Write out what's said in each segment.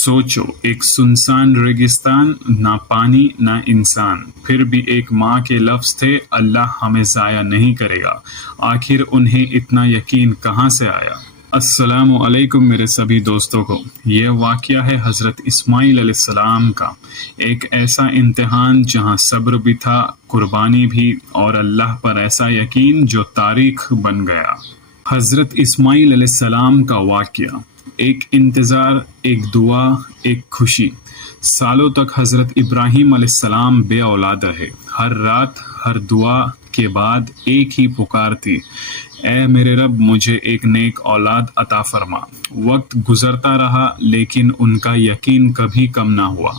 सोचो, एक सुनसान रेगिस्तान, ना पानी ना इंसान, फिर भी एक माँ के लफ्ज थे, अल्लाह हमें ज़ाया नहीं करेगा। आखिर उन्हें इतना यकीन कहाँ से आया? अस्सलामु अलैकुम मेरे सभी दोस्तों को। ये वाक़या है हज़रत इस्माइल अलैहिस्सलाम का, एक ऐसा इम्तिहान जहाँ सब्र भी था, कुर्बानी भी, और अल्लाह पर ऐसा यकीन जो तारीख बन गया। हज़रत इस्माइल अलैहिस्सलाम का वाक़या, एक इंतज़ार, एक दुआ, एक खुशी। सालों तक हज़रत इब्राहीम अलैहिस्सलाम बे औलाद रहे। हर रात, हर दुआ के बाद एक ही पुकार थी, ऐ मेरे रब, मुझे एक नेक औलाद अता फरमा। वक्त गुजरता रहा लेकिन उनका यकीन कभी कम ना हुआ,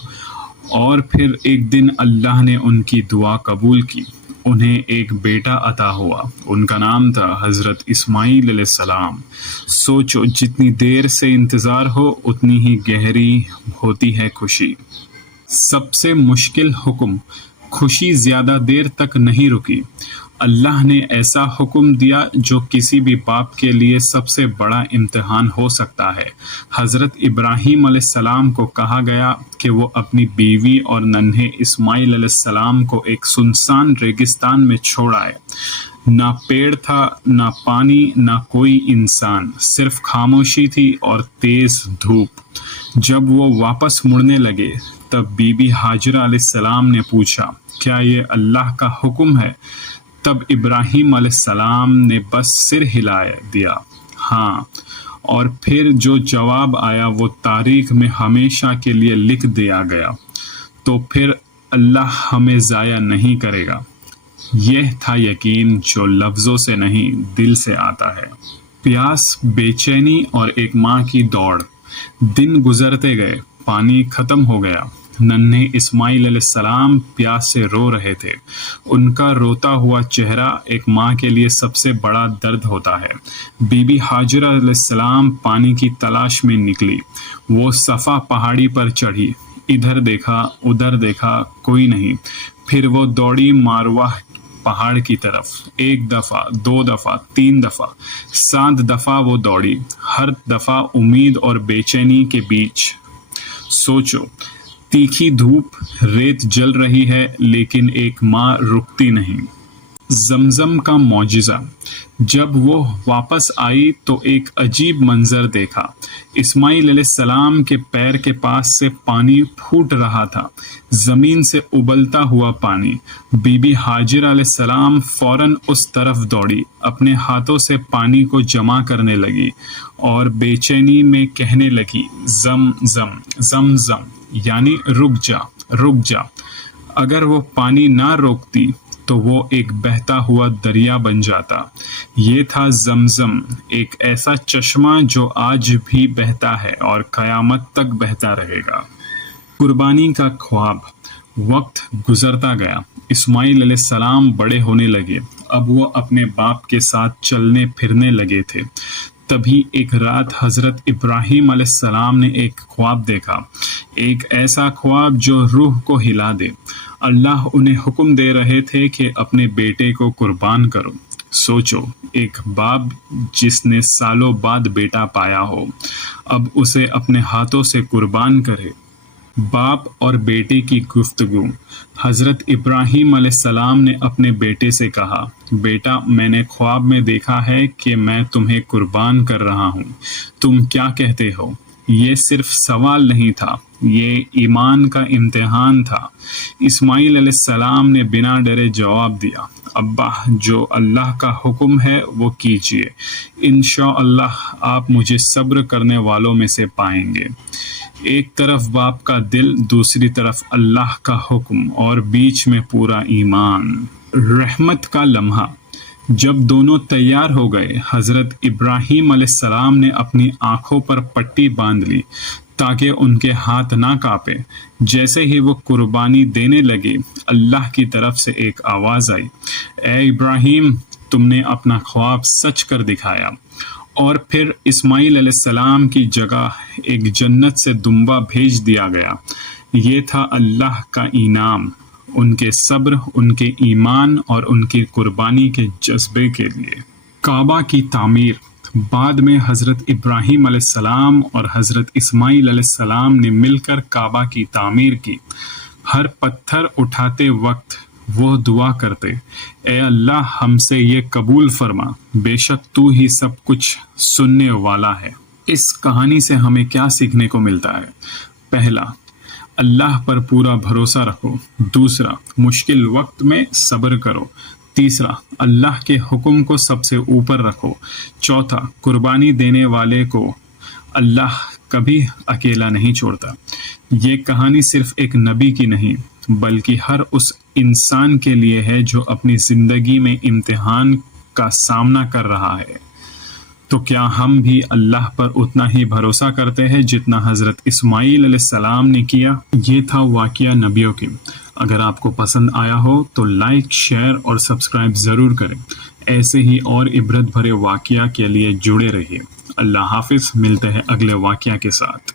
और फिर एक दिन अल्लाह ने उनकी दुआ कबूल की। उन्हें एक बेटा अता हुआ। उनका नाम था हज़रत इस्माइल अलैहिस्सलाम। सोचो, जितनी देर से इंतज़ार हो उतनी ही गहरी होती है खुशी। सबसे मुश्किल हुक्म, खुशी ज़्यादा देर तक नहीं रुकी। अल्लाह ने ऐसा हुक्म दिया जो किसी भी बाप के लिए सबसे बड़ा इम्तिहान हो सकता है। हज़रत इब्राहीम अलैहिस्सलाम को कहा गया कि वो अपनी बीवी और नन्हे इस्माइल अलैहिस्सलाम को एक सुनसान रेगिस्तान में छोड़ आए। ना पेड़ था, ना पानी, ना कोई इंसान, सिर्फ खामोशी थी और तेज धूप। जब वो वापस मुड़ने लगे तब बीबी हाजरा अलैहिस्सलाम ने पूछा, क्या ये अल्लाह का हुक्म है? तब इब्राहीम अलैहिस्सलाम ने बस सिर हिला दिया, हाँ। और फिर जो जवाब आया वो तारीख में हमेशा के लिए लिख दिया गया। तो फिर अल्लाह हमें ज़ाया नहीं करेगा। यह था यकीन जो लफ्ज़ों से नहीं, दिल से आता है। प्यास, बेचैनी और एक माँ की दौड़। दिन गुजरते गए, पानी खत्म हो गया। नन्हे इस्माइल अलैहिस्सलाम प्यास से रो रहे थे। उनका रोता हुआ चेहरा एक माँ के लिए सबसे बड़ा दर्द होता है। बीबी हाजरा अलैहिस्सलाम पानी की तलाश में निकली। वो सफ़ा पहाड़ी पर चढ़ी, इधर देखा उधर देखा, कोई नहीं। फिर वो दौड़ी मारवाह पहाड़ की तरफ। एक दफ़ा, दो दफ़ा, तीन दफ़ा, 7 दफ़ा वो दौड़ी, हर दफ़ा उम्मीद और बेचैनी के बीच। सोचो, तीखी धूप, रेत जल रही है, लेकिन एक माँ रुकती नहीं। जमजम का मौजिज़ा। जब वो वापस आई तो एक अजीब मंजर देखा। इस्माइल अलैहिस्सलाम के पैर के पास से पानी फूट रहा था, ज़मीन से उबलता हुआ पानी। बीबी हाजिर अलैहिस्सलाम फौरन उस तरफ दौड़ी, अपने हाथों से पानी को जमा करने लगी और बेचैनी में कहने लगी, जम जम जम जम, यानी रुक जा रुक जा। अगर वो पानी ना रोकती तो वो एक बहता हुआ दरिया बन जाता। ये था जमजम, एक ऐसा चश्मा जो आज भी बहता है और क़यामत तक बहता रहेगा। कुर्बानी का ख्वाब। वक्त गुजरता गया, इस्माइल अलैहिस्सलाम बड़े होने लगे। अब वो अपने बाप के साथ चलने फिरने लगे थे। तभी एक रात हज़रत इब्राहीम अलैहिस्सलाम ने एक ख्वाब देखा, एक ऐसा ख्वाब जो रूह को हिला दे। अल्लाह उन्हें हुक्म दे रहे थे कि अपने बेटे को कुर्बान करो। सोचो, एक बाप जिसने सालों बाद बेटा पाया हो, अब उसे अपने हाथों से कुर्बान करे। बाप और बेटे की गुफ्तगू। हज़रत इब्राहीम अलैहिस्सलाम ने अपने बेटे से कहा, बेटा, मैंने ख्वाब में देखा है कि मैं तुम्हें कुर्बान कर रहा हूँ। तुम क्या कहते हो? ये सिर्फ सवाल नहीं था, ये ईमान का इम्तिहान था। इस्माइल अलैहिस्सलाम ने बिना डरे जवाब दिया, अब्बा, जो अल्लाह का हुक्म है वो कीजिए। इंशाअल्लाह आप मुझे सब्र करने वालों में से पाएंगे। एक तरफ बाप का दिल, दूसरी तरफ अल्लाह का हुक्म, और बीच में पूरा ईमान। रहमत का लम्हा। जब दोनों तैयार हो गए, हज़रत इब्राहीम अलैहिस्सलाम ने अपनी आंखों पर पट्टी बांध ली ताकि उनके हाथ ना कांपे। जैसे ही वो कुर्बानी देने लगे, अल्लाह की तरफ से एक आवाज़ आई, ए इब्राहीम, तुमने अपना ख्वाब सच कर दिखाया। और फिर इस्माइल अलैहिस्सलाम की जगह एक जन्नत से दुम्बा भेज दिया गया। ये था अल्लाह का इनाम, उनके सब्र, उनके ईमान और उनकी कुर्बानी के जज्बे के लिए। काबा की तामीर। بعد میں حضرت ابراہیم علیہ السلام اور حضرت اسماعیل علیہ السلام نے مل کر کعبہ کی تعمیر کی۔ ہر پتھر اٹھاتے وقت وہ دعا کرتے، اے اللہ ہم سے یہ قبول فرما، بے شک تو ہی سب کچھ سننے والا ہے۔ اس کہانی سے ہمیں کیا سیکھنے کو ملتا ہے؟ پہلا، اللہ پر پورا بھروسہ رکھو۔ دوسرا، مشکل وقت میں صبر کرو۔ تیسرا، اللہ کے حکم کو سب سے اوپر رکھو۔ چوتھا، قربانی دینے والے کو اللہ کبھی اکیلا نہیں چھوڑتا۔ یہ کہانی صرف ایک نبی کی نہیں بلکہ ہر اس انسان کے لیے ہے جو اپنی زندگی میں امتحان کا سامنا کر رہا ہے۔ تو کیا ہم بھی اللہ پر اتنا ہی بھروسہ کرتے ہیں جتنا حضرت اسماعیل علیہ السلام نے کیا؟ یہ تھا واقعہ نبیوں کی۔ اگر آپ کو پسند آیا ہو تو لائک، شیئر اور سبسکرائب ضرور کریں۔ ایسے ہی اور عبرت بھرے واقعہ کے لیے جڑے رہیے۔ اللہ حافظ، ملتے ہیں اگلے واقعہ کے ساتھ۔